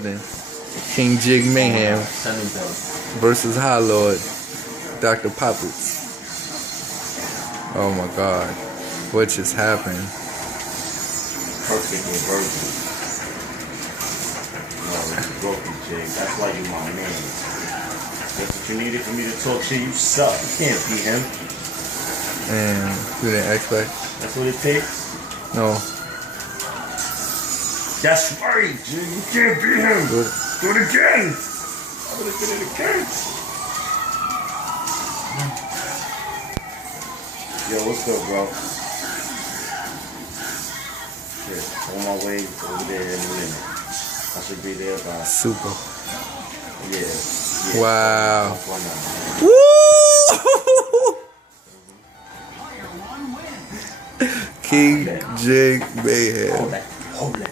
KingJigMayham versus HIGHLORD, Dr. Poppets. Oh my God, what just happened? Perfect inversion. No, it's broken, Jig. That's why you my man. That's what you needed for me to talk shit. You suck. You can't beat him. And you didn't expect? That's what it takes? No. That's right, Jig. You can't beat him. Do it again. I'm gonna get it again. Yo, what's good, bro? Shit, on my way over there in a minute. I should be there by... Super. Yeah. Wow. Woo! KingJigMayham. Hold that.